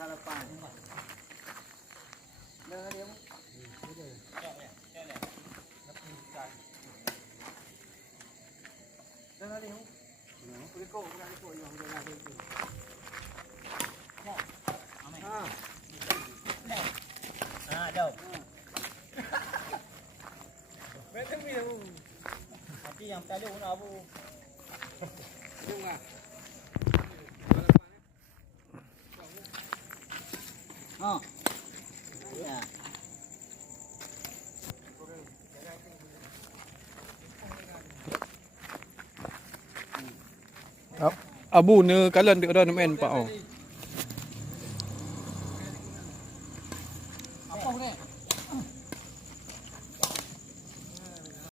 harapan. Dengan dia. Dengan dia. Ikut yang jangan itu. Đâu. Betul ni aku. Tapi yang tadi pun aku. Bunga. Oh. Ya. Abu ne kalan dia dah main pak oh.